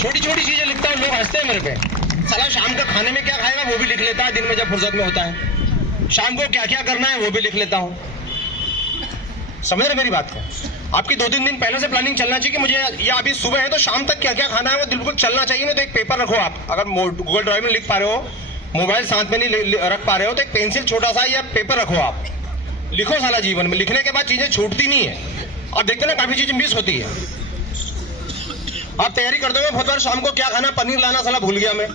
छोटी छोटी चीजें लिखता हूँ, लोग हंसते हैं मेरे पे। साला शाम का खाने में क्या खाएगा वो भी लिख लेता है, दिन में जब फुर्सत में होता है। शाम को क्या क्या करना है वो भी लिख लेता हूँ। समझ रहे मेरी बात को? आपकी 2-3 दिन पहले से प्लानिंग चलना चाहिए कि मुझे या अभी सुबह है तो शाम तक क्या क्या खाना है वो बिल्कुल चलना चाहिए। नहीं तो एक पेपर रखो आप, अगर गूगल ड्राइव में लिख पा रहे हो, मोबाइल साथ में नहीं रख पा रहे हो, तो एक पेंसिल छोटा सा या पेपर रखो, आप लिखो। साला जीवन में लिखने के बाद चीजें छूटती नहीं है। आप देखते ना काफी चीजें मिस होती है। आप तैयारी करते हुए बहुत बार शाम को क्या खाना, पनीर लाना साला भूल गया मैं,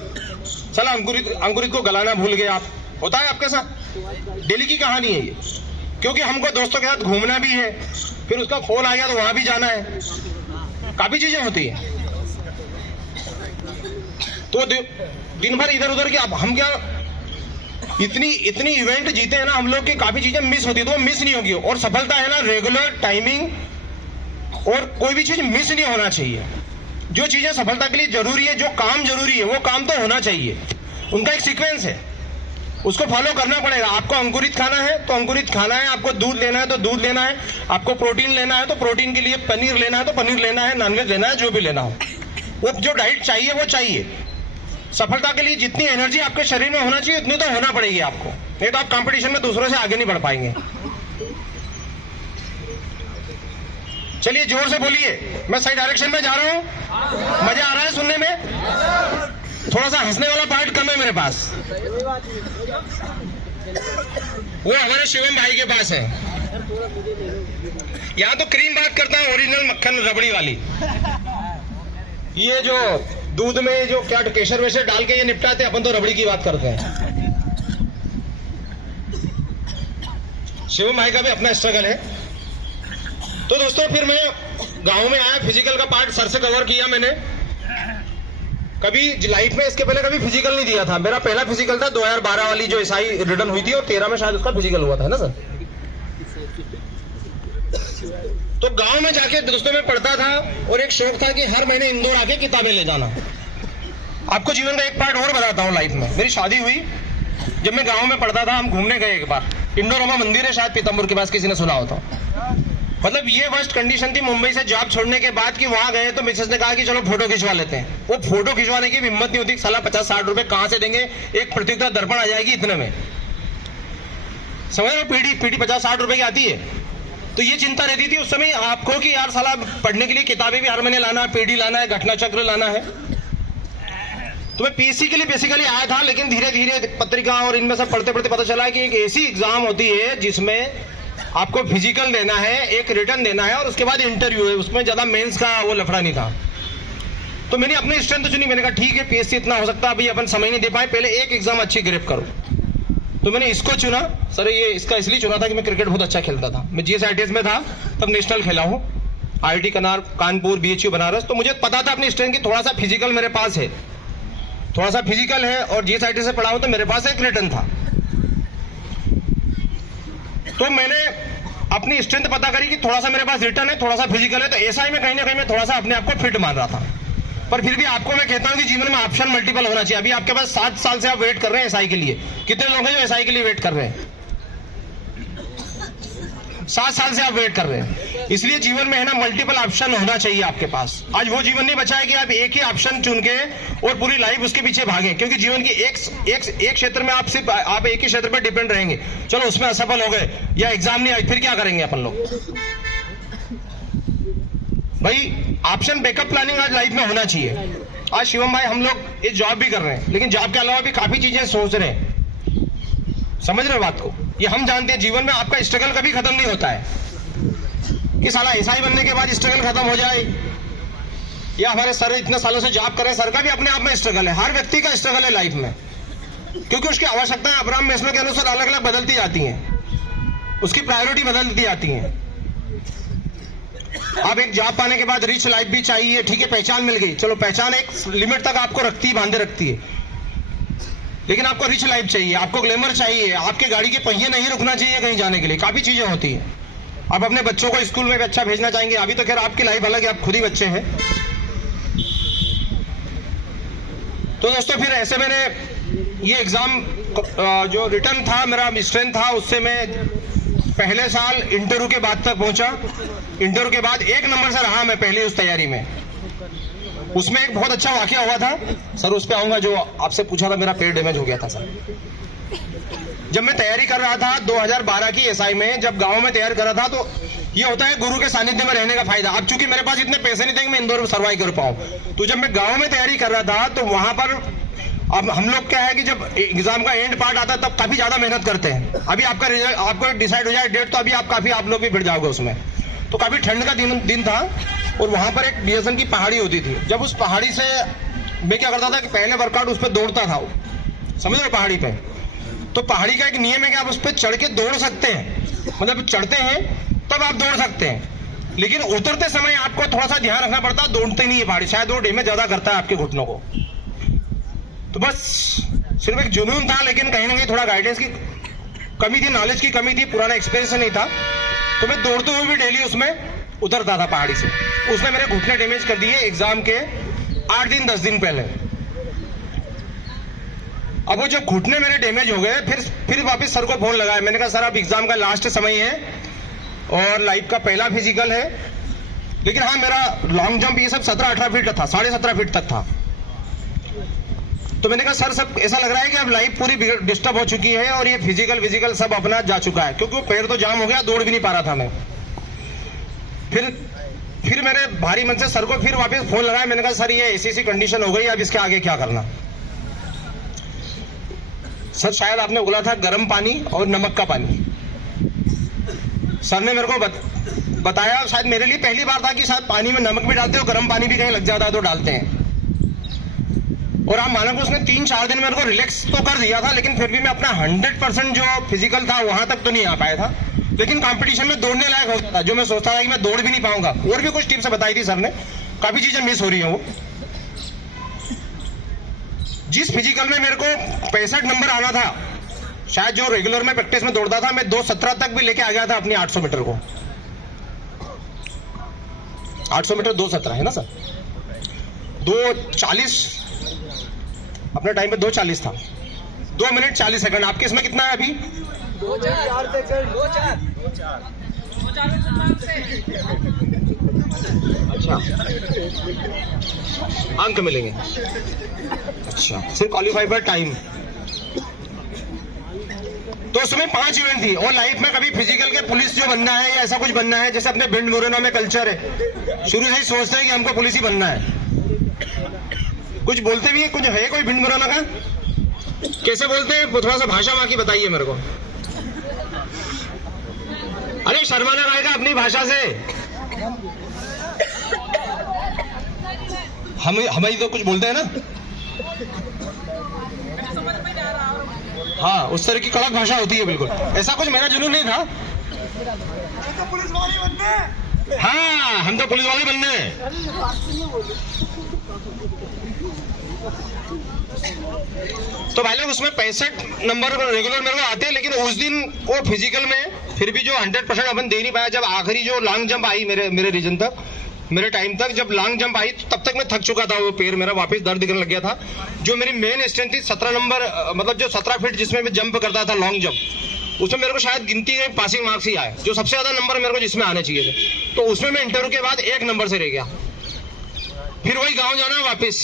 साला अंकुरित को गलाना भूल गए आप। होता है आपके साथ? डेली की कहानी है ये। क्योंकि हमको दोस्तों के साथ घूमना भी है, फिर उसका फोन आ गया तो वहां भी जाना है, काफी चीजें होती है। तो दिन भर इधर उधर की हम क्या इतनी इवेंट जीते हैं ना हम लोग की, काफी चीजें मिस होती है। तो वो मिस नहीं होगी। और सफलता है ना रेगुलर टाइमिंग, और कोई भी चीज मिस नहीं होना चाहिए। जो चीजें सफलता के लिए जरूरी है, जो काम जरूरी है, वो काम तो होना चाहिए। उनका एक सीक्वेंस है, उसको फॉलो करना पड़ेगा। आपको अंकुरित खाना है तो अंकुरित खाना है, आपको दूध लेना है तो दूध लेना है, आपको प्रोटीन लेना है तो प्रोटीन के लिए पनीर लेना है तो पनीर लेना है, नॉनवेज लेना है, जो भी लेना हो वो जो डाइट चाहिए वो चाहिए। सफलता के लिए जितनी एनर्जी आपके शरीर में होना चाहिए उतनी तो होना पड़ेगी आपको, नहीं तो आप कंपटीशन में दूसरों से आगे नहीं बढ़ पाएंगे। चलिए जोर से बोलिए, मैं सही डायरेक्शन में जा रहा हूं? मजा आ रहा है सुनने में? थोड़ा सा हंसने वाला पार्ट कम है मेरे पास, वो हमारे शिवम भाई के पास है। यहाँ तो क्रीम बात करता है, ओरिजिनल मक्खन रबड़ी वाली। ये जो दूध में जो क्या केसर वेसर डाल के ये निपटाते, अपन तो रबड़ी की बात करते हैं। शिवम भाई का भी अपना स्ट्रगल है। तो दोस्तों फिर मैं गांव में आया, फिजिकल का पार्ट सर से कवर किया मैंने। कभी लाइफ में इसके पहले कभी फिजिकल नहीं दिया था। मेरा पहला फिजिकल था 2012 वाली जो एसआई रिटर्न हुई थी, और 13 में शायद उसका फिजिकल हुआ था ना सर। तो गांव में जाके दोस्तों में पढ़ता था, और एक शौक था कि हर महीने इंदौर आके किताबें ले जाना। आपको जीवन का एक पार्ट और बताता हूँ। लाइफ में मेरी शादी हुई, जब मैं गांव में पढ़ता था, हम घूमने गए एक बार। इंडोरमा मंदिर है शायद पीतम्बुर के पास, किसी ने सुना होता। मतलब ये वर्स्ट कंडीशन थी मुंबई से जॉब छोड़ने के बाद कि वहां गए तो मिसेस ने कहा कि चलो फोटो खिंचवा लेते हैं। वो फोटो खिंचवाने की हिम्मत नहीं होती, साला 50-60 रुपए कहां से देंगे, एक प्रतियोगिता दर्पण आ जाएगी इतने में। समझ रहे हो? पीढ़ी 50-60 रुपए की आती है। तो ये चिंता रहती थी उस समय आपको कि यार साला पढ़ने के लिए किताबें भी हर महीने लाना है, पीढ़ी लाना है, घटना चक्र लाना है। तो मैं पीएससी के लिए बेसिकली आया था, लेकिन धीरे धीरे पत्रिका और इनमें सब पढ़ते पढ़ते पता चला कि एक ऐसी एग्जाम होती है जिसमें आपको फिजिकल देना है, एक रिटर्न देना है, और उसके बाद इंटरव्यू है। उसमें ज्यादा मेंस का वो लफड़ा नहीं था। तो मैंने अपनी स्ट्रेंथ चुनी। मैंने कहा ठीक है, पीएससी इतना हो सकता है, अभी अपन समय नहीं दे पाए, पहले एक एग्जाम अच्छी ग्रेप करो। तो मैंने इसको चुना। सर ये इसका इसलिए चुना था कि मैं क्रिकेट बहुत अच्छा खेलता था। मैं जीएसआईटीएस में था तब, नेशनल खेला हूँ, IIT कानपुर, BHU बनारस। तो मुझे पता था अपनी स्ट्रेंथ की थोड़ा सा फिजिकल मेरे पास है, थोड़ा सा फिजिकल है, और जीएसआईटीएस से पढ़ा हूं तो मेरे पास एक रिटर्न था। तो मैंने अपनी स्ट्रेंथ पता करी कि थोड़ा सा मेरे पास रिटर्न है, थोड़ा सा फिजिकल है। तो एसआई में कहीं ना कहीं मैं थोड़ा सा अपने आप को फिट मान रहा था। पर फिर भी आपको मैं कहता हूं कि जीवन में ऑप्शन मल्टीपल होना चाहिए। अभी आपके पास 7 साल से आप वेट कर रहे हैं एसआई के लिए। कितने लोग हैं जो एसआई के लिए वेट कर रहे हैं? 7 साल से आप वेट कर रहे हैं। इसलिए जीवन में है ना मल्टीपल ऑप्शन होना चाहिए आपके पास। आज वो जीवन नहीं बचा है कि आप एक ही ऑप्शन चुन के और पूरी लाइफ उसके पीछे भागें, क्योंकि जीवन की एक क्षेत्र में आप सिर्फ आप एक ही क्षेत्र पर डिपेंड रहेंगे। चलो उसमें असफल हो गए या एग्जाम नहीं आई, फिर क्या करेंगे अपन लोग? भाई ऑप्शन बैकअप प्लानिंग आज लाइफ में होना चाहिए। आज शिवम भाई हम लोग इस जॉब भी कर रहे हैं, लेकिन जॉब के अलावा भी काफी चीजें सोच रहे हैं। समझ रहे हो बात को? ये हम जानते हैं जीवन में आपका स्ट्रगल कभी खत्म नहीं होता है कि साला एसआई बनने के बाद स्ट्रगल खत्म हो जाए, या हमारे सर इतने सालों से जॉब कर रहे हैं, सर का भी अपने आप में स्ट्रगल है। हर व्यक्ति का स्ट्रगल है लाइफ में, क्योंकि उसकी आवश्यकताएं अब्राहम मैस्लो के अनुसार अलग अलग बदलती जाती हैं, उसकी प्रायोरिटी बदलती जाती है। अब एक जॉब पाने के बाद रिच लाइफ भी चाहिए, ठीक है, पहचान मिल गई, चलो पहचान एक लिमिट तक आपको रखती है, बांधे रखती है, लेकिन आपको रिच लाइफ चाहिए, आपको ग्लैमर चाहिए, आपके गाड़ी के पहिए नहीं रुकना चाहिए कहीं जाने के लिए, काफी चीजें होती है। आप अपने बच्चों को स्कूल में भी अच्छा भेजना चाहेंगे। अभी तो खैर आपकी लाइफ अलग है, आप खुद ही बच्चे हैं। तो दोस्तों फिर ऐसे मैंने ये एग्जाम जो रिटर्न था मेरा स्ट्रेंथ था, उससे मैं पहले साल इंटरव्यू के बाद तक पहुंचा। इंटरव्यू के बाद 1 नंबर से रहा मैं पहले उस तैयारी में। उसमें एक बहुत अच्छा वाकया हुआ था सर, उस पर आऊंगा। जो आपसे पूछा था, मेरा पेड़ डैमेज हो गया था सर। जब मैं तैयारी कर रहा था 2012 की एसआई में, जब गांव में तैयार कर रहा था, तो ये होता है गुरु के सानिध्य में रहने का फायदा। अब चूंकि मेरे पास इतने पैसे नहीं थे कि मैं इंदौर में सर्वाइव कर पाऊं, तो जब मैं गांव में तैयारी कर रहा था तो वहां पर अब हम लोग क्या है कि जब एग्जाम का एंड पार्ट आता है तब काफी ज्यादा मेहनत करते हैं। अभी आपका रिजल्ट आपको डिसाइड हो जाए डेट, तो अभी आप लोग भी भिड़ जाओगे उसमें। तो काफी ठंड का दिन था और वहां पर एक बीएसएन की पहाड़ी होती थी। जब उस पहाड़ी से मैं क्या करता था कि पहले वर्कआउट उस पर दौड़ता था, समझ रहे पहाड़ी पे। तो पहाड़ी का एक नियम है कि आप उस पर चढ़ के दौड़ सकते हैं, मतलब चढ़ते हैं तब आप दौड़ सकते हैं, लेकिन उतरते समय आपको थोड़ा सा ध्यान रखना पड़ता है, दौड़ते नहीं है पहाड़ी, शायद वो डैमेज ज्यादा करता है आपके घुटनों को। तो बस सिर्फ एक जुनून था, लेकिन कहीं ना कहीं थोड़ा गाइडेंस की कमी थी, नॉलेज की कमी थी, पुराना एक्सपीरियंस नहीं था। तो मैं दौड़ते हुए भी डेली उसमें उतरता था पहाड़ी से। उसने मेरे घुटने डैमेज कर दिए एग्जाम के 8 दिन 10 दिन पहले। अब वो जब घुटने मेरे डैमेज हो गए, फिर वापस सर को फोन लगाया। मैंने कहा सर अब एग्जाम का लास्ट समय है और लाइफ का पहला फिजिकल है, लेकिन हाँ मेरा लॉन्ग जंप ये सब 17-18 फीट था, 17.5 फीट तक था। तो मैंने कहा सर सब ऐसा लग रहा है कि अब लाइफ पूरी डिस्टर्ब हो चुकी है और ये फिजिकल सब अपना जा चुका है, क्योंकि वो पैर तो जाम हो गया, दौड़ भी नहीं पा रहा था मैं। फिर मैंने भारी मन से सर को फिर वापस फोन लगाया। मैंने कहा सर ये ऐसी कंडीशन हो गई, अब इसके आगे क्या करना। सर शायद आपने बोला था गर्म पानी और नमक का पानी। सर ने मेरे को बताया, शायद मेरे लिए पहली बार था कि शायद पानी में नमक भी डालते हैं और गर्म पानी भी कहीं लग जाता है तो डालते हैं। और आप मानो कि उसने 3-4 दिन मेरे को रिलैक्स तो कर दिया था, लेकिन फिर भी मैं अपना 100% जो फिजिकल था वहां तक तो नहीं आ पाया था। लेकिन कंपटीशन में दौड़ने लायक हो गया था, जो मैं सोचता था कि मैं दौड़ भी नहीं पाऊंगा। और भी कुछ टिप्स बताई थी सर ने, काफी चीजें मिस हो रही है। वो जिस फिजिकल में मेरे को 65 नंबर आना था, शायद जो रेगुलर में प्रैक्टिस में दौड़ता था, मैं 2:17 तक भी लेके आ गया था अपनी 800 मीटर को। 800 मीटर 2:17 है ना सर, 2:40 अपने टाइम पे 2:40 था, 2 मिनट 40 सेकंड। आपके इसमें कितना है अभी? 2:04 सेकंड। अच्छा, अंक मिलेंगे। अच्छा, सिर्फ क्वालिफाई पर टाइम। तो उसमें 5 इवेंट थी। और लाइफ में कभी फिजिकल के पुलिस जो बनना है या ऐसा कुछ बनना है, जैसे अपने भिंड मुरैना में कल्चर है, शुरू से ही सोचते हैं कि हमको पुलिस ही बनना है। कुछ बोलते भी है, कुछ है कोई भिंड मुरैना का? कैसे बोलते हैं, थोड़ा सा भाषा वहां की बताइए मेरे को। अरे शर्माना रहेगा अपनी भाषा से। हम ही तो कुछ बोलते हैं ना। हाँ, उस तरह की कड़क भाषा होती है बिल्कुल। ऐसा कुछ मेरा जुनून नहीं था। तो पुलिस वाले बनते हैं। हाँ, हम तो पुलिस वाले बनने हैं। तो भाई लोग उसमें 65 नंबर रेगुलर मेरे को आते हैं, लेकिन उस दिन वो फिजिकल में फिर भी जो 100% अपन दे नहीं पाया। जब आखिरी जो लॉन्ग जंप आई मेरे रीजन तक, मेरे टाइम तक, जब लॉन्ग जंप आई तो तब तक मैं थक चुका था। वो पैर मेरा वापस दर्द दिखने लग गया था। जो मेरी मेन स्ट्रेंथ थी 17 नंबर, मतलब जो 17 फीट जिसमें मैं जंप करता था लॉन्ग जंप, उसमें मेरे को शायद गिनती में पासिंग मार्क्स ही आए, जो सबसे ज्यादा नंबर मेरे को जिसमें आने चाहिए थे। तो उसमें मैं इंटरव्यू के बाद 1 नंबर से रह गया। फिर वही गाँव जाना वापिस,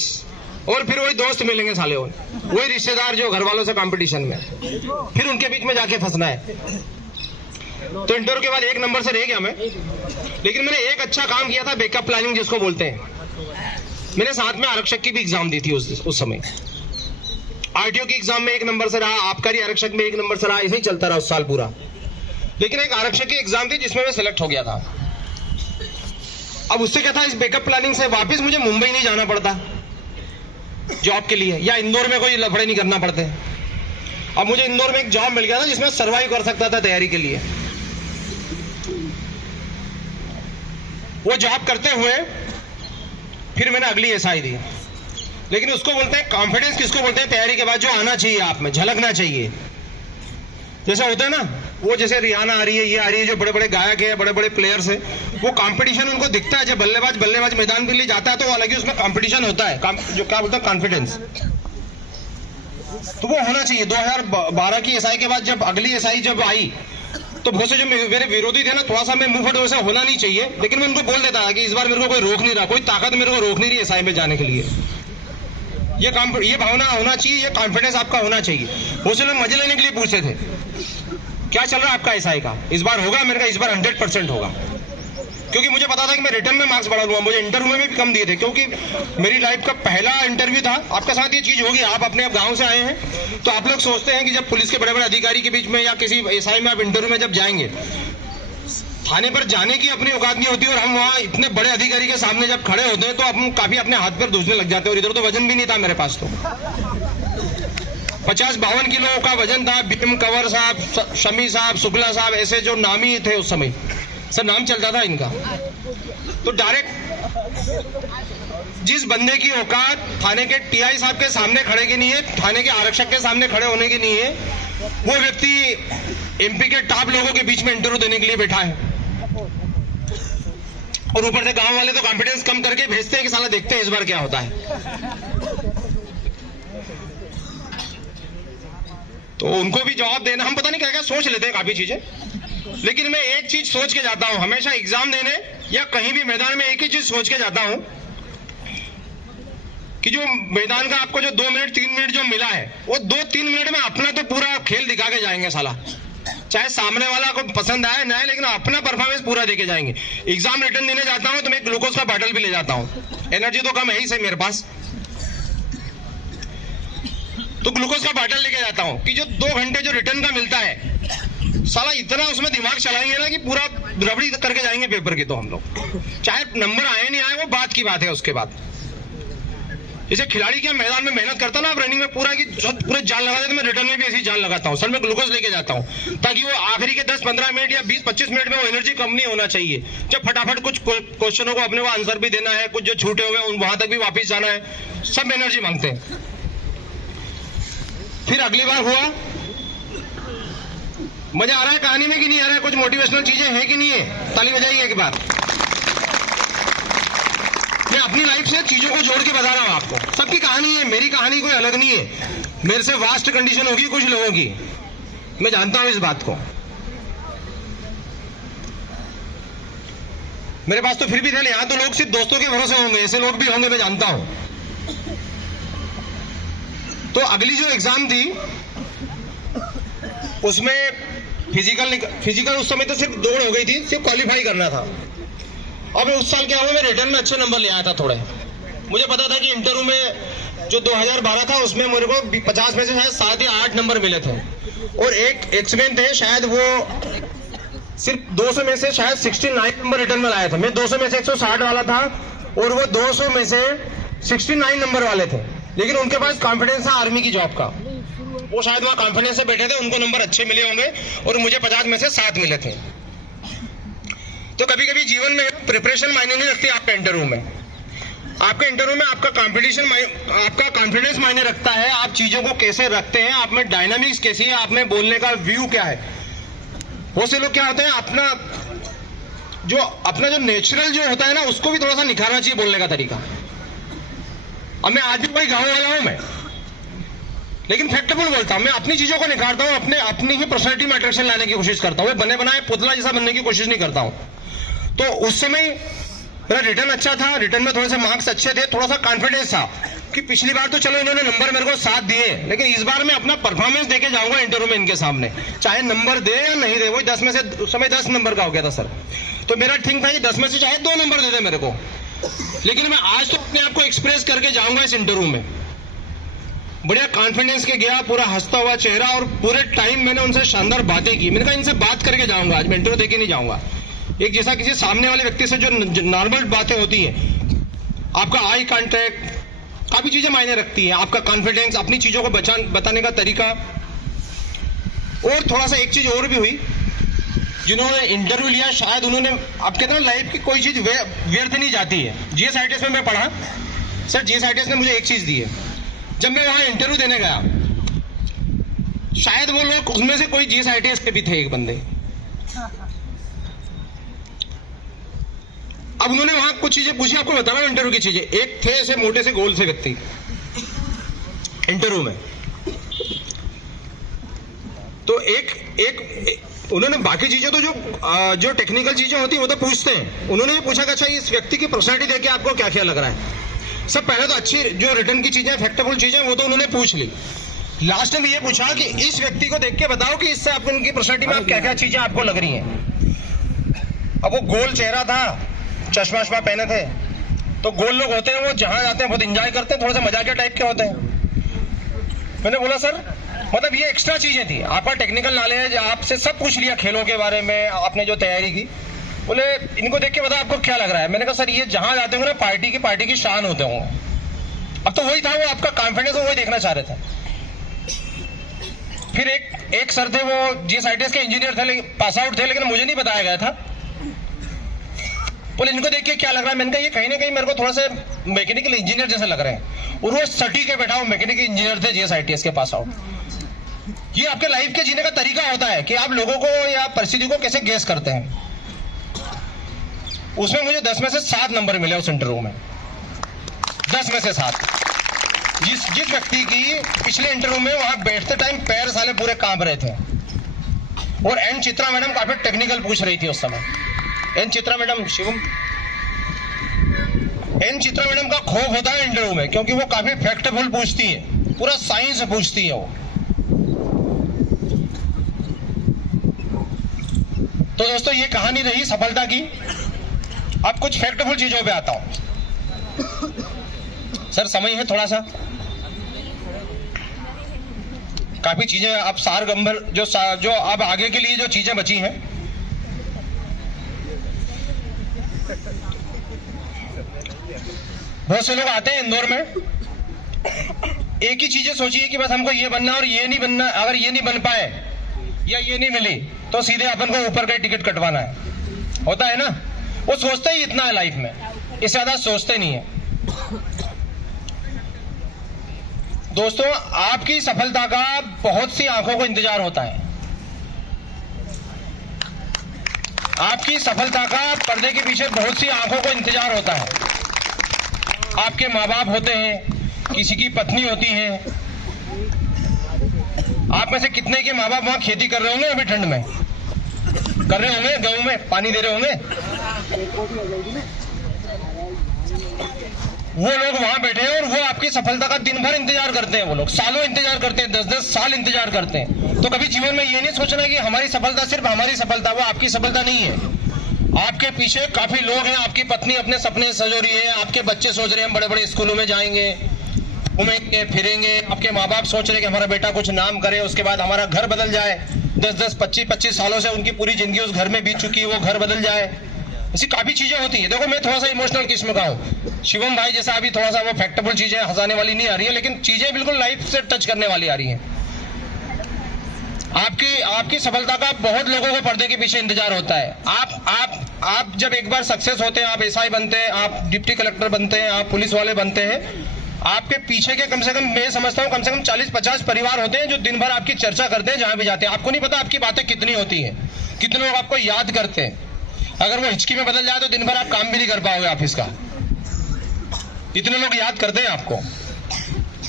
और फिर वही दोस्त मिलेंगे साले, वही रिश्तेदार जो घर वालों से कंपटीशन में, फिर उनके बीच में जाके फंसना है। तो इंटरव्यू के बाद 1 नंबर से रह गया मैं। लेकिन मैंने एक अच्छा काम किया था, बैकअप प्लानिंग जिसको बोलते हैं। मैंने साथ में आरक्षक की भी एग्जाम दी थी उस समय। आरटीओ की एग्जाम में 1 नंबर से रहा, आबकारी आरक्षक में 1 नंबर से रहा, ऐसे ही चलता रहा उस साल पूरा। लेकिन एक आरक्षक की एग्जाम थी जिसमें मैं सिलेक्ट हो गया था। अब उससे क्या था, इस बैकअप प्लानिंग से वापिस मुझे मुंबई नहीं जाना पड़ता जॉब के लिए, या इंदौर में कोई लफड़े नहीं करना पड़ते। अब मुझे इंदौर में एक जॉब मिल गया था जिसमें सर्वाइव कर सकता था तैयारी के लिए। वो जॉब करते हुए फिर मैंने अगली एसआई दी। लेकिन उसको बोलते हैं कॉन्फिडेंस, किसको बोलते हैं? तैयारी के बाद जो आना चाहिए आप में, झलकना चाहिए। जैसा होता है ना, वो जैसे रियाना आ रही है, ये आ रही है, जो बड़े बड़े गायक है, बड़े बड़े प्लेयर्स है, वो कंपटीशन उनको दिखता है। जब बल्लेबाज मैदान के लिए जाता है तो अलग ही उसमें कंपटीशन होता है, जो क्या बोलते हैं कॉन्फिडेंस। तो वो होना चाहिए। 2012 की एसआई के बाद जब अगली एसआई जब आई तो बहुत से जो मेरे विरोधी थे ना, थोड़ा सा मैं मुंह फट वैसा होना नहीं चाहिए, लेकिन मैं उनको बोल देता था कि इस बार मेरे को कोई रोक नहीं रहा, कोई ताकत मेरे को रोक नहीं रही एसआई में जाने के लिए। ये भावना होना चाहिए, ये कॉन्फिडेंस आपका होना चाहिए। बहुत से लोग मजे लेने के लिए पूछते थे क्या चल रहा है आपका एसआई का, इस बार होगा? मेरे का इस बार 100% होगा, क्योंकि मुझे पता था कि मैं रिटर्न में मार्क्स बढ़ा लूंगा। मुझे इंटरव्यू में भी कम दिए थे, क्योंकि मेरी लाइफ का पहला इंटरव्यू था। आपके साथ ये चीज होगी, आप अपने आप गांव से आए हैं, तो आप लोग सोचते हैं कि जब पुलिस के बड़े बड़े अधिकारी के बीच में या किसी एसआई में आप इंटरव्यू में जब जाएंगे, थाने पर जाने की अपनी औकात नहीं होती, और हम वहाँ इतने बड़े अधिकारी के सामने जब खड़े होते हैं तो हम काफी अपने हाथ पर दूसने लग जाते हैं। और इधर तो वजन भी नहीं था मेरे पास, तो 50-52 किलो का वजन था। बीएम कंवर साहब, शमी साहब, शुक्ला साहब, ऐसे जो नामी थे उस समय, सर नाम चलता था इनका। तो डायरेक्ट जिस बंदे की औकात थाने के टीआई साहब के सामने खड़े की नहीं है, थाने के आरक्षक के सामने खड़े होने की नहीं है, वो व्यक्ति एमपी के टॉप लोगों के बीच में इंटरव्यू देने के लिए बैठा है। और ऊपर से गांव वाले तो कॉन्फिडेंस कम करके भेजते हैं कि साला देखते हैं इस बार क्या होता है। तो उनको भी जवाब देना, हम पता नहीं क्या क्या सोच लेते हैं काफी चीजें, लेकिन मैं एक चीज सोच के जाता हूं हमेशा एग्जाम देने या कहीं भी मैदान में, एक ही चीज सोच के जाता हूं कि जो मैदान का आपको जो 2 मिनट 3 मिनट जो मिला है, वो 2-3 मिनट में अपना तो पूरा खेल दिखा के जाएंगे साला। चाहे सामने वाला को पसंद आए ना आए, लेकिन अपना परफॉर्मेंस पूरा देके जाएंगे। एग्जाम रिटर्न देने जाता हूं तो मैं ग्लूकोज का बॉटल भी ले जाता हूं, एनर्जी तो कम है ही सही मेरे पास, तो ग्लूकोज का बॉटल लेके जाता हूं कि जो 2 घंटे जो रिटर्न का मिलता है, साला इतना उसमें दिमाग चलाएंगे ना कि पूरा रबड़ी करके जाएंगे पेपर की। तो हम लोग चाहे नंबर आए नहीं आए, वो बात की बात है। उसके बाद जैसे खिलाड़ी क्या मैदान में मेहनत करता ना, आप रनिंग में पूरा की पूरे जान लगा देते, मैं रिटर्न में भी ऐसी जान लगाता हूँ। सर मैं ग्लूकोज लेके जाता हूँ ताकि वो आखिरी के 10-15 मिनट या 20-25 मिनट में वो एनर्जी कम नहीं होना चाहिए। जब फटाफट कुछ क्वेश्चनों को अपने को आंसर भी देना है, कुछ जो छूटे हुए हैं वहां तक भी वापिस जाना है, सब एनर्जी मांगते हैं। फिर अगली बार हुआ, मजा आ रहा है कहानी में कि नहीं आ रहा है? कुछ मोटिवेशनल चीजें हैं कि नहीं है? ताली बजाइए एक बार। मैं अपनी लाइफ से चीजों को जोड़ के बता रहा हूं आपको। सबकी कहानी है, मेरी कहानी कोई अलग नहीं है। मेरे से वास्ट कंडीशन होगी कुछ लोगों की, मैं जानता हूं इस बात को। मेरे पास तो फिर भी थे, यहां तो लोग सिर्फ दोस्तों के भरोसे होंगे, ऐसे लोग भी होंगे, मैं जानता हूं। तो अगली जो एग्जाम थी उसमें फिजिकल उस समय तो सिर्फ दौड़ हो गई थी, सिर्फ क्वालिफाई करना था। अब उस साल क्या हुआ, मैं रिटर्न में अच्छे नंबर ले आया था थोड़े। मुझे पता था कि इंटरव्यू में जो 2012 था उसमें मेरे को 50 में से शायद 7 या 8 नंबर मिले थे, और एक एक्समेन थे शायद वो सिर्फ 200 में से शायद 69 नंबर रिटर्न में लाए थे। मैं 200 में से 160 वाला था और वो 200 में से 69 नंबर वाले थे, लेकिन उनके पास कॉन्फिडेंस था आर्मी की जॉब का। वो शायद वहां कॉन्फिडेंस से बैठे थे, उनको नंबर अच्छे मिले होंगे और मुझे 50 में से 7 मिले थे। तो कभी कभी जीवन में प्रिपरेशन मायने नहीं रखती आपका इंटरव्यू में। आपके इंटरव्यू में आपका कॉन्फिडेंस मायने रखता है, आप चीजों को कैसे रखते हैं, आप में डायनामिक्स कैसी है, आप में बोलने का व्यू क्या है। बहुत से लोग क्या होते हैं, अपना जो नेचुरल जो होता है ना, उसको भी थोड़ा सा निखारना चाहिए बोलने का तरीका। अब मैं आज भी कोई गाँव वाला हूं मैं, लेकिन फैक्टेबल बोलता हूं, मैं अपनी चीजों को निखारता हूं, अपनी ही पर्सनैलिटी में अट्रैक्शन लाने की कोशिश करता हूं। मैं बने बनाए पुतला जैसा बनने की कोशिश नहीं करता हूं। तो उस समय मेरा रिटर्न अच्छा था, रिटर्न में थोड़े से मार्क्स अच्छे थे, थोड़ा सा कॉन्फिडेंस था कि पिछली बार तो चलो इन्होंने नंबर मेरे को 7 दिए, लेकिन इस बार मैं अपना परफॉर्मेंस देके जाऊंगा इंटरव्यू में इनके सामने, चाहे नंबर दे या नहीं दे। वही 10 में से उस समय 10 नंबर का हो गया था सर, तो मेरा थिंक था कि 10 में से चाहे 2 नंबर दे दे मेरे को, लेकिन मैं आज तो अपने आप को एक्सप्रेस करके जाऊंगा इस इंटरव्यू में। बढ़िया कॉन्फिडेंस के गया, पूरा हंसता हुआ चेहरा, और पूरे टाइम मैंने उनसे शानदार बातें की। मैंने कहा इनसे बात करके जाऊंगा आज, मैं इंटरव्यू देके नहीं जाऊंगा। एक जैसा किसी सामने वाले व्यक्ति से जो नॉर्मल बातें होती है, आपका आई कांटेक्ट, काफी चीजें मायने रखती है, आपका कॉन्फिडेंस, अपनी चीजों को बताने का तरीका। और थोड़ा सा एक चीज और भी हुई, जिन्होंने इंटरव्यू लिया शायद उन्होंने, आप कहते हैं लाइफ की कोई चीज व्यर्थ नहीं जाती है। जीएसआईटीएस में मैं पढ़ा, सर जीएसआईटीएस ने मुझे एक चीज दी है। जब मैं वहां इंटरव्यू देने गया, शायद वो लोग उसमें से कोई जीएसआईटीएस के भी थे एक बंदे। अब उन्होंने वहां कुछ चीजें पूछी, आपको बता रहा हूं इंटरव्यू की चीजें। एक थे ऐसे मोटे से गोल से व्यक्ति इंटरव्यू में, तो एक उन्होंने बाकी चीजें तो जो टेक्निकल चीजें होती है वो तो पूछते हैं। उन्होंने ये पूछा कि अच्छा इस व्यक्ति की पर्सनैलिटी देख के आपको क्या क्या लग रहा है। सब पहले तो अच्छी जो रिटर्न की चीजें, फैक्टेबल चीजें, वो तो उन्होंने पूछ ली। लास्ट में ये पूछा कि इस व्यक्ति को देख के बताओ कि इससे आपको उनकी पर्सनैलिटी में क्या क्या चीजें आपको लग रही हैं। अब वो गोल चेहरा था, चश्मा वश्मा पहने थे, तो गोल लोग होते हैं वो जहां जाते हैं बहुत इंजॉय करते हैं, थोड़े से मजाकिया टाइप के होते हैं। मैंने बोला सर मतलब ये एक्स्ट्रा चीजें थी, आपका टेक्निकल नॉलेज, आपसे सब पूछ लिया खेलों के बारे में, आपने जो तैयारी की। बोले इनको देख के बताओ आपको क्या लग रहा है। मैंने कहा सर ये जहां जाते होंगे ना पार्टी की शान होते होंगे। अब तो वही था, वो आपका कॉन्फिडेंस वही देखना चाह रहे थे। फिर एक सर थे, वो जीएसआईटीएस के इंजीनियर थे, पास आउट थे, लेकिन मुझे नहीं बताया गया था। बोले इनको देख के क्या लग रहा है। मैंने कहा ये कहीं ना कहीं मेरे को थोड़ा सा मैकेनिकल इंजीनियर जैसे लग रहे हैं। और वो सटी के बैठा, वो मैकेनिकल इंजीनियर थे जीएसआईटीएस के पास आउट। ये आपके लाइफ के जीने का तरीका होता है कि आप लोगों को या परिस्थिति को कैसे गेस करते हैं। उसमें मुझे 10 में से 7 नंबर मिले उस इंटरव्यू में, 10 में से 7। जिस व्यक्ति की पिछले इंटरव्यू में वहां बैठते टाइम पैर साले पूरे कांप रहे थे। और एन चित्रा मैडम काफी टेक्निकल पूछ रही थी उस समय। N Chitra madam, Shivam, N Chitra madam का खौफ होता है इंटरव्यू में, क्योंकि वो काफी फैक्टफुल पूछती है, पूरा साइंस से पूछती है वो। तो दोस्तों ये कहानी रही सफलता की। अब कुछ फैक्टफुल चीजों पे आता हूं। सर समय है थोड़ा सा, काफी चीजें अब सार गंभर जो अब आगे के लिए जो चीजें बची हैं, बहुत से लोग आते हैं इंदौर में, एक ही चीजें सोचिए कि बस हमको ये बनना और ये नहीं बनना। अगर ये नहीं बन पाए या ये नहीं मिली तो सीधे अपन को ऊपर का टिकट कटवाना है, होता है ना। वो सोचते ही इतना है लाइफ में, इससे ज्यादा सोचते नहीं है। दोस्तों आपकी सफलता का बहुत सी आंखों को इंतजार होता है। आपकी सफलता का पर्दे के पीछे बहुत सी आंखों को इंतजार होता है। आपके माँ बाप होते हैं, किसी की पत्नी होती है। आप में से कितने के माँ बाप वहां खेती कर रहे होंगे, अभी ठंड में कर रहे होंगे, गेहूं में पानी दे रहे होंगे। वो लोग वहां बैठे हैं और वो आपकी सफलता का दिन भर इंतजार करते हैं। वो लोग सालों इंतजार करते हैं, 10-10 साल इंतजार करते हैं। तो कभी जीवन में ये नहीं सोचना कि हमारी सफलता सिर्फ हमारी सफलता, वो आपकी सफलता नहीं है। आपके पीछे काफी लोग हैं, आपकी पत्नी अपने सपने सजो रही है, आपके बच्चे सोच रहे हैं हम बड़े बड़े स्कूलों में जाएंगे, घूमेंगे फिरेंगे। आपके माँ बाप सोच रहे हैं कि हमारा बेटा कुछ नाम करे, उसके बाद हमारा घर बदल जाए। 10-10, 25-25 सालों से उनकी पूरी जिंदगी उस घर में बीत चुकी है, वो घर बदल जाए। ऐसी काफी चीजें होती है। देखो मैं थोड़ा सा इमोशनल किस्म का हूँ, शिवम भाई जैसा अभी थोड़ा सा वो फैक्टेबल चीजें हंसाने वाली नहीं आ रही है, लेकिन चीजें बिल्कुल लाइफ से टच करने वाली आ रही है। आपकी सफलता का बहुत लोगों को पर्दे के पीछे इंतजार होता है। आप जब एक बार सक्सेस होते हैं, आप एसआई बनते हैं, आप डिप्टी कलेक्टर बनते हैं, आप पुलिस वाले बनते हैं, आपके पीछे के कम से कम मैं समझता हूँ कम से कम 40-50 परिवार होते हैं जो दिन भर आपकी चर्चा करते हैं जहां भी जाते हैं। आपको नहीं पता आपकी बातें कितनी होती है, कितने लोग आपको याद करते हैं। अगर वो हिचकी में बदल जाए तो दिन भर आप काम भी नहीं कर पाओगे ऑफिस का। इतने लोग याद करते हैं आपको,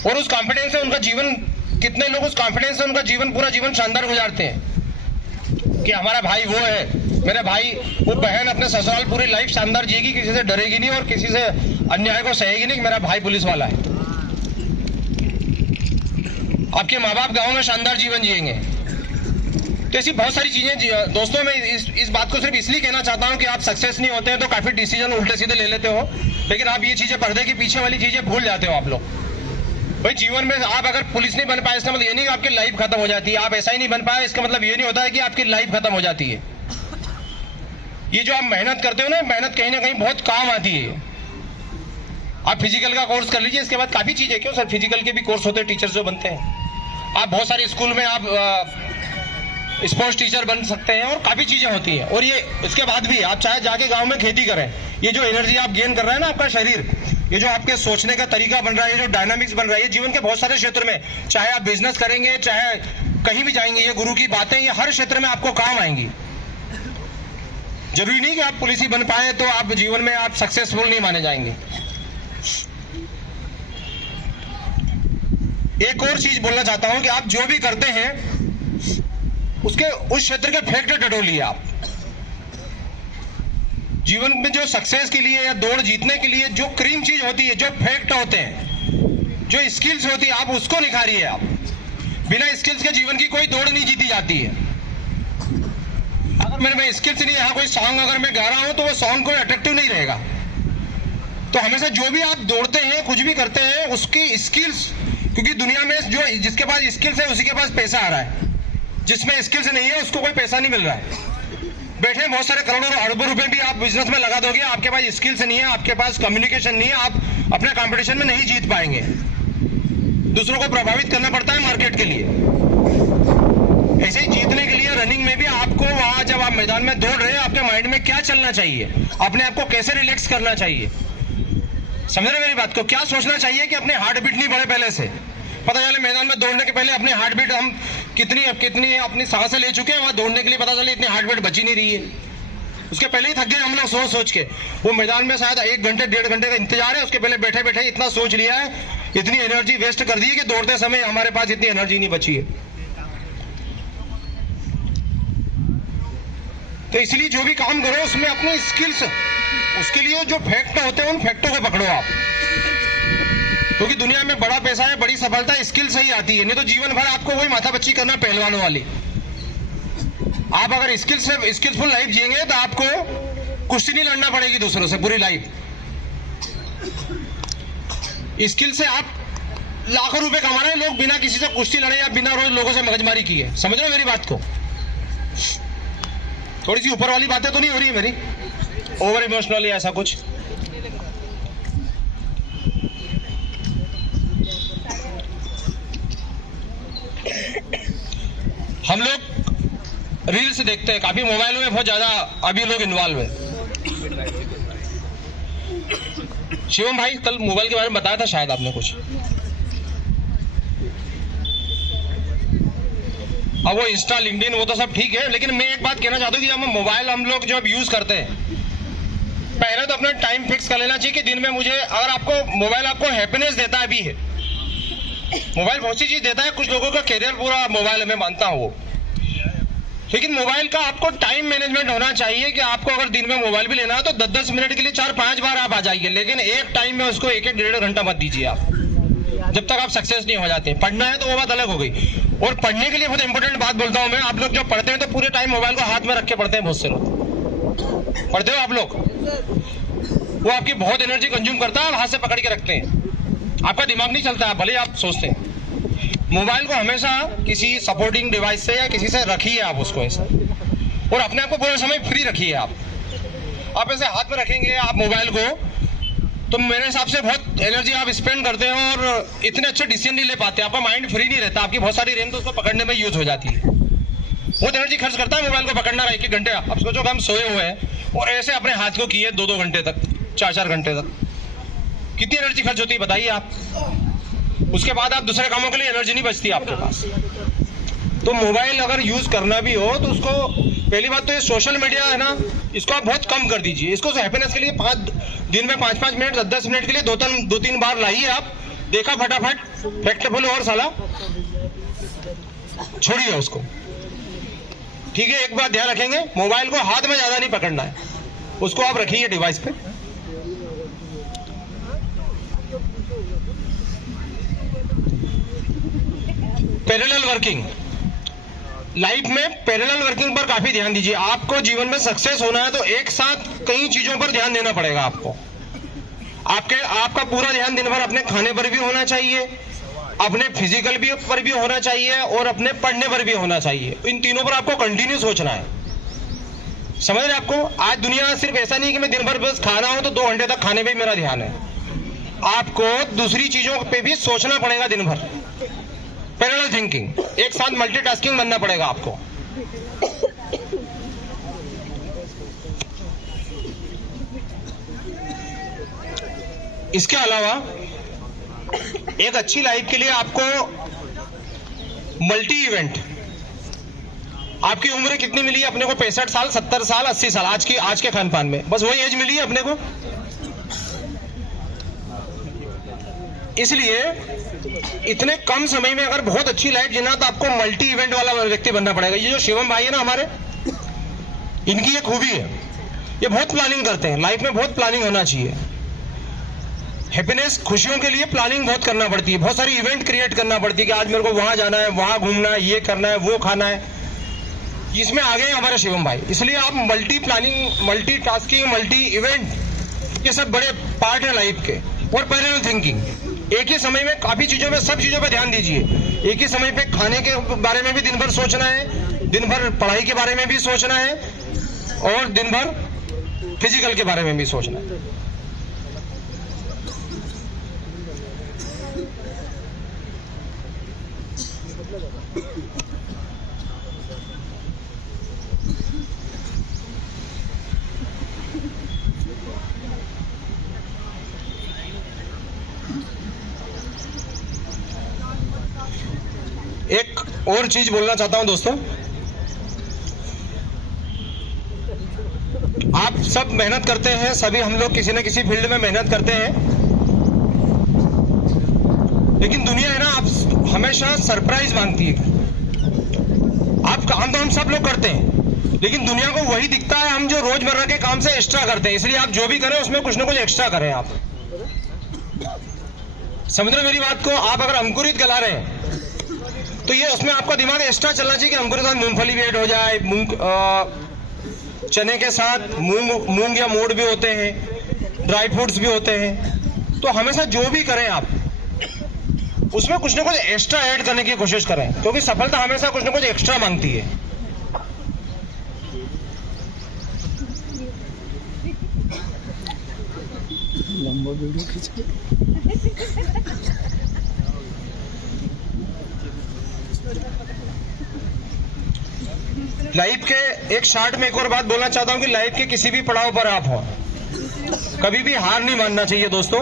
और उस कॉन्फिडेंस से उनका जीवन, कितने लोग उस कॉन्फिडेंस से उनका जीवन, पूरा जीवन शानदार गुजारते हैं कि हमारा भाई वो है, मेरे भाई वो बहन अपने ससुराल पूरी लाइफ शानदार जिएगी, किसी से डरेगी नहीं और किसी से अन्याय को सहेगी नहीं कि मेरा भाई पुलिस वाला है। आपके माँ बाप गाँव में शानदार जीवन जिएंगे। तो ऐसी बहुत सारी चीजें। दोस्तों मैं इस बात को सिर्फ इसलिए कहना चाहता हूं कि आप सक्सेस नहीं होते हैं तो काफी डिसीजन उल्टे सीधे ले लेते हो, लेकिन आप ये चीजें पर्दे के पीछे वाली चीजें भूल जाते हो आप लोग। भाई जीवन में आप अगर पुलिस नहीं बन पाए इसका मतलब ये नहीं कि आपकी लाइफ खत्म हो जाती है। आप ऐसा ही नहीं बन पाए इसका मतलब ये नहीं होता है कि आपकी लाइफ खत्म हो जाती है। ये जो आप मेहनत करते हो ना, मेहनत कहीं ना कहीं बहुत काम आती है। आप फिजिकल का कोर्स कर लीजिए, इसके बाद काफी चीजें, क्यों सर फिजिकल के भी कोर्स होते हैं, टीचर्स जो बनते हैं। आप बहुत सारे स्कूल में आप स्पोर्ट्स टीचर बन सकते हैं और काफी चीजें होती हैं। और ये इसके बाद भी आप चाहे जाके गांव में खेती करें, ये जो एनर्जी आप गेन कर रहे हैं ना, आपका शरीर, ये जो आपके सोचने का तरीका बन रहा है, ये जो डायनामिक्स बन रहा है, ये जीवन के बहुत सारे क्षेत्र में, चाहे आप बिजनेस करेंगे, चाहे कहीं भी जाएंगे, ये गुरु की बातें ये हर क्षेत्र में आपको काम आएंगी। जरूरी नहीं कि आप पुलिस ही बन पाए तो आप जीवन में आप सक्सेसफुल नहीं माने जाएंगे। एक और चीज बोलना चाहता हूं कि आप जो भी करते हैं उसके उस क्षेत्र के फैक्ट टटोलिए आप। जीवन में जो सक्सेस के लिए या दौड़ जीतने के लिए जो क्रीम चीज होती है, जो फैक्ट होते हैं, जो स्किल्स होती है, आप उसको निखारिए। आप बिना स्किल्स के जीवन की कोई दौड़ नहीं जीती जाती है। अगर मेरे में स्किल्स नहीं, यहाँ कोई सॉन्ग अगर मैं गा रहा हूं तो वो सॉन्ग कोई अट्रैक्टिव नहीं रहेगा। तो हमेशा जो भी आप दौड़ते हैं, कुछ भी करते हैं, उसकी स्किल्स, क्योंकि दुनिया में जो जिसके पास स्किल्स है उसी के पास पैसा आ रहा है, जिसमें स्किल्स नहीं है उसको कोई पैसा नहीं मिल रहा है। बैठे बहुत सारे करोड़ों और अरबों रुपए भी आप बिजनेस में लगा दोगे, आपके पास स्किल्स नहीं है, आपके पास कम्युनिकेशन नहीं है, आप अपने कंपटीशन में नहीं जीत पाएंगे। दूसरों को प्रभावित करना पड़ता है मार्केट के लिए। ऐसे ही जीतने के लिए रनिंग में भी आपको वहां जब आप मैदान में दौड़ रहे हैं, आपके माइंड में क्या चलना चाहिए, अपने आप को कैसे रिलैक्स करना चाहिए, समझ रहे मेरी बात को? क्या सोचना चाहिए कि अपने हार्ट बीट नहीं बढ़े पहले से। पता चले मैदान में दौड़ने के पहले अपनी हार्ट बीट हम कितनी अपनी सांसें ले चुके हैं, वहां दौड़ने के लिए पता चले इतनी हार्ट बीट बची नहीं रही है, उसके पहले ही थक गए हम लोग सोच के। वो मैदान में शायद 1 घंटे 1.5 घंटे का इंतजार है, उसके पहले बैठे बैठे इतना सोच लिया है, इतनी एनर्जी वेस्ट कर दी है कि दौड़ते समय हमारे पास इतनी एनर्जी नहीं बची है। तो इसलिए जो भी काम करो उसमें अपने स्किल्स, उसके लिए जो फैक्ट होते हैं उन फैक्टों को पकड़ो आप, क्योंकि दुनिया में बड़ा पैसा है, बड़ी सफलता स्किल से ही आती है, नहीं तो जीवन भर आपको वही माथापच्ची करना पहलवानों वाली। आप अगर स्किल्सफुल लाइफ जिएंगे तो आपको कुश्ती नहीं लड़ना पड़ेगी दूसरों से पूरी लाइफ। स्किल से आप लाखों रुपए कमा रहे हैं, लोग बिना किसी से कुश्ती लड़े या बिना रोज लोगों से मगजमारी की है। समझ रहे हो मेरी बात को? थोड़ी सी ऊपर वाली बातें तो नहीं हो रही है मेरी, ओवर इमोशनली ऐसा कुछ? हम लोग रील्स देखते हैं काफी, मोबाइलों में बहुत ज्यादा अभी लोग इन्वॉल्व है। शिवम भाई कल मोबाइल के बारे में बताया था शायद आपने कुछ। अब वो इंस्टा, लिंक्डइन वो तो सब ठीक है, लेकिन मैं एक बात कहना चाहता हूँ कि जब मोबाइल हम लोग जब यूज करते हैं, पहले तो अपना टाइम फिक्स कर लेना चाहिए कि दिन में मुझे, अगर आपको मोबाइल आपको हैप्पीनेस देता भी है, मोबाइल बहुत सी चीज देता है, कुछ लोगों का कैरियर पूरा मोबाइल में मानता हूँ वो, लेकिन मोबाइल का आपको टाइम मैनेजमेंट होना चाहिए कि आपको अगर दिन में मोबाइल भी लेना है तो 10-10 मिनट के लिए 4-5 बार आप आ जाइए, लेकिन एक टाइम में उसको 1-1 डेढ़ घंटा मत दीजिए आप, जब तक आप सक्सेस नहीं हो जाते। पढ़ना है तो वो बात अलग हो गई। और पढ़ने के लिए बहुत इंपॉर्टेंट बात बोलता हूँ मैं, आप लोग जब पढ़ते हैं तो पूरे टाइम मोबाइल को हाथ में रख के पढ़ते हैं। बहुत से लोग पढ़ते हो आप लोग, वो आपकी बहुत एनर्जी कंज्यूम करता है, हाथ से पकड़ के रखते हैं, आपका दिमाग नहीं चलता है, भले आप सोचते हैं। मोबाइल को हमेशा किसी सपोर्टिंग डिवाइस से या किसी से रखिए आप उसको ऐसा, और अपने आप को पूरे समय फ्री रखिए आप ऐसे हाथ में रखेंगे आप मोबाइल को, तो मेरे हिसाब से बहुत एनर्जी आप स्पेंड करते हो और इतने अच्छे डिसीजन नहीं ले पाते, आपका माइंड फ्री नहीं रहता, आपकी बहुत सारी रैम तो उसको पकड़ने में यूज हो जाती है। बहुत एनर्जी खर्च करता है मोबाइल को पकड़ना 1-1 घंटे। अब सोचो कि हम सोए हुए हैं और ऐसे अपने हाथ को किए 2-2 घंटे तक, 4-4 घंटे तक, कितनी एनर्जी खर्च होती है बताइए आप। उसके बाद आप दूसरे कामों के लिए एनर्जी नहीं बचती आपके पास। तो मोबाइल अगर यूज करना भी हो तो उसको, पहली बात तो ये सोशल मीडिया है ना, इसको आप बहुत कम कर दीजिए। इसको हैप्पीनेस के लिए दिन में 5-5 मिनट 10-10 मिनट के लिए 2-3 बार लाइए आप, देखा फटाफट फैक्टफुल और साला छोड़िए उसको। ठीक है, एक बात ध्यान रखेंगे, मोबाइल को हाथ में ज्यादा नहीं पकड़ना है, उसको आप रखिए डिवाइस पे। पैरेलल वर्किंग, लाइफ में पैरेलल वर्किंग पर काफी ध्यान दीजिए। आपको जीवन में सक्सेस होना है तो एक साथ कई चीजों पर ध्यान देना पड़ेगा आपको। आपका पूरा ध्यान दिन भर अपने खाने पर भी होना चाहिए, अपने फिजिकल भी पर भी होना चाहिए और अपने पढ़ने पर भी होना चाहिए। इन तीनों पर आपको कंटिन्यू सोचना है। समझ रहे आपको? आज दुनिया सिर्फ ऐसा नहीं कि मैं दिन भर बस खाना हो तो 2 घंटे तक खाने पे मेरा ध्यान है, आपको दूसरी चीजों पे भी सोचना पड़ेगा दिन भर। पैरेलल थिंकिंग, एक साथ मल्टीटास्किंग बनना पड़ेगा आपको। इसके अलावा एक अच्छी लाइफ के लिए आपको मल्टी इवेंट, आपकी उम्र कितनी मिली है अपने को? 65 साल, 70 साल, 80 साल, आज के खान पान में बस वही एज मिली है अपने को। इसलिए इतने कम समय में अगर बहुत अच्छी लाइफ जीना तो आपको मल्टी इवेंट वाला व्यक्ति बनना पड़ेगा। ये जो शिवम भाई है ना हमारे, इनकी ये खूबी है, ये बहुत प्लानिंग करते हैं। लाइफ में बहुत प्लानिंग होना चाहिए। हैप्पीनेस, खुशियों के लिए प्लानिंग बहुत करना पड़ती है, बहुत सारी इवेंट क्रिएट करना पड़ती है कि आज मेरे को वहां जाना है, वहां घूमना है, ये करना है, वो खाना है। इसमें आ गए हमारे शिवम भाई। इसलिए आप multi planning, multi tasking, multi event, ये सब बड़े पार्ट है लाइफ के। और पैरेलल थिंकिंग, एक ही समय में काफी चीजों में, सब चीजों पे ध्यान दीजिए। एक ही समय पे खाने के बारे में भी दिन भर सोचना है, दिन भर पढ़ाई के बारे में भी सोचना है, और दिन भर फिजिकल के बारे में भी सोचना है। एक और चीज बोलना चाहता हूं दोस्तों, आप सब मेहनत करते हैं, सभी हम लोग किसी न किसी फील्ड में मेहनत करते हैं, लेकिन दुनिया है ना, आप हमेशा सरप्राइज मांगती है। आप काम तो हम सब लोग करते हैं, लेकिन दुनिया को वही दिखता है हम जो रोजमर्रा के काम से एक्स्ट्रा करते हैं। इसलिए आप जो भी करें उसमें कुछ ना कुछ एक्स्ट्रा करें। आप समझ रहे मेरी बात को? आप अगर अंकुरित गला रहे हैं तो ये उसमें आपका दिमाग एक्स्ट्रा चलना चाहिए कि अंकुरित के साथ मूंगफली भी ऐड हो जाए, चने के साथ मूंग या मोड़ भी होते हैं, ड्राई फ्रूट्स भी होते हैं। तो हमेशा जो भी करें आप उसमें कुछ ना कुछ एक्स्ट्रा ऐड करने की कोशिश करें, क्योंकि सफलता हमेशा कुछ ना कुछ एक्स्ट्रा मांगती है। लंबा वीडियो खींच लाइफ के एक शॉर्ट में एक और बात बोलना चाहता हूं कि लाइफ के किसी भी पड़ाव पर आप हो, कभी भी हार नहीं मानना चाहिए दोस्तों।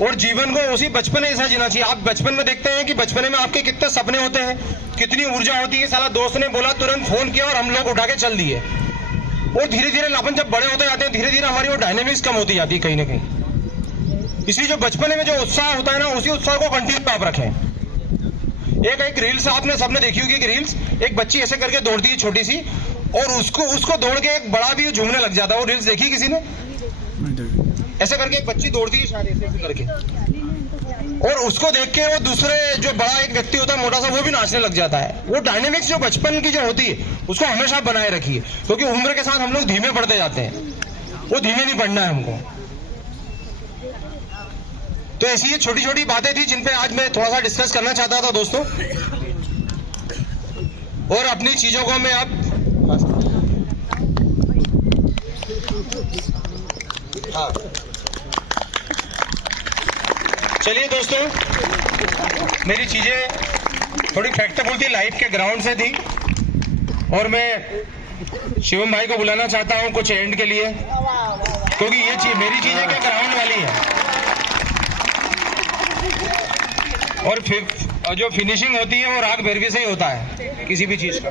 और जीवन को उसी बचपन ऐसा जीना चाहिए। आप बचपन में देखते हैं कि बचपन में आपके कितने सपने होते हैं, कितनी ऊर्जा होती है। साला दोस्त ने बोला, तुरंत फोन किया और हम लोग उठा के चल दिए। और धीरे धीरे अपन जब बड़े होते जाते हैं, धीरे धीरे हमारी वो डायनेमिक्स कम होती जाती है कहीं ना कहीं। इसलिए जो बचपन में जो उत्साह होता है ना, उसी उत्साह को कंटिन्यू आप रखें। एक रील्स आपने सबने देखी होगी कि रील्स, एक बच्ची ऐसे करके दौड़ती है छोटी सी, और उसको दौड़ के एक बड़ा भी झूमने लग जाता है। वो रील्स देखी किसी ने? ऐसे करके एक बच्ची दौड़ती है शायद ऐसे करके, और उसको देख के वो दूसरे जो बड़ा एक व्यक्ति होता है मोटा सा, वो भी नाचने लग जाता है। वो डायनेमिक्स जो बचपन की जो होती है उसको हमेशा बनाए रखिए, क्योंकि उम्र के साथ हम लोग धीमे पड़ते जाते हैं, वो धीमे नहीं पड़ना है हमको। तो ऐसी ये छोटी छोटी बातें थी जिन पे आज मैं थोड़ा सा डिस्कस करना चाहता था दोस्तों। और अपनी चीजों को मैं अब हाँ, चलिए दोस्तों, मेरी चीजें थोड़ी फैक्टफुल थी, लाइफ के ग्राउंड से थी, और मैं शिवम भाई को बुलाना चाहता हूं कुछ एंड के लिए, क्योंकि ये चीज मेरी चीजें क्या ग्राउंड वाली है। और फिर जो फिनिशिंग होती है वो राग भैरवी से ही होता है किसी भी चीज का।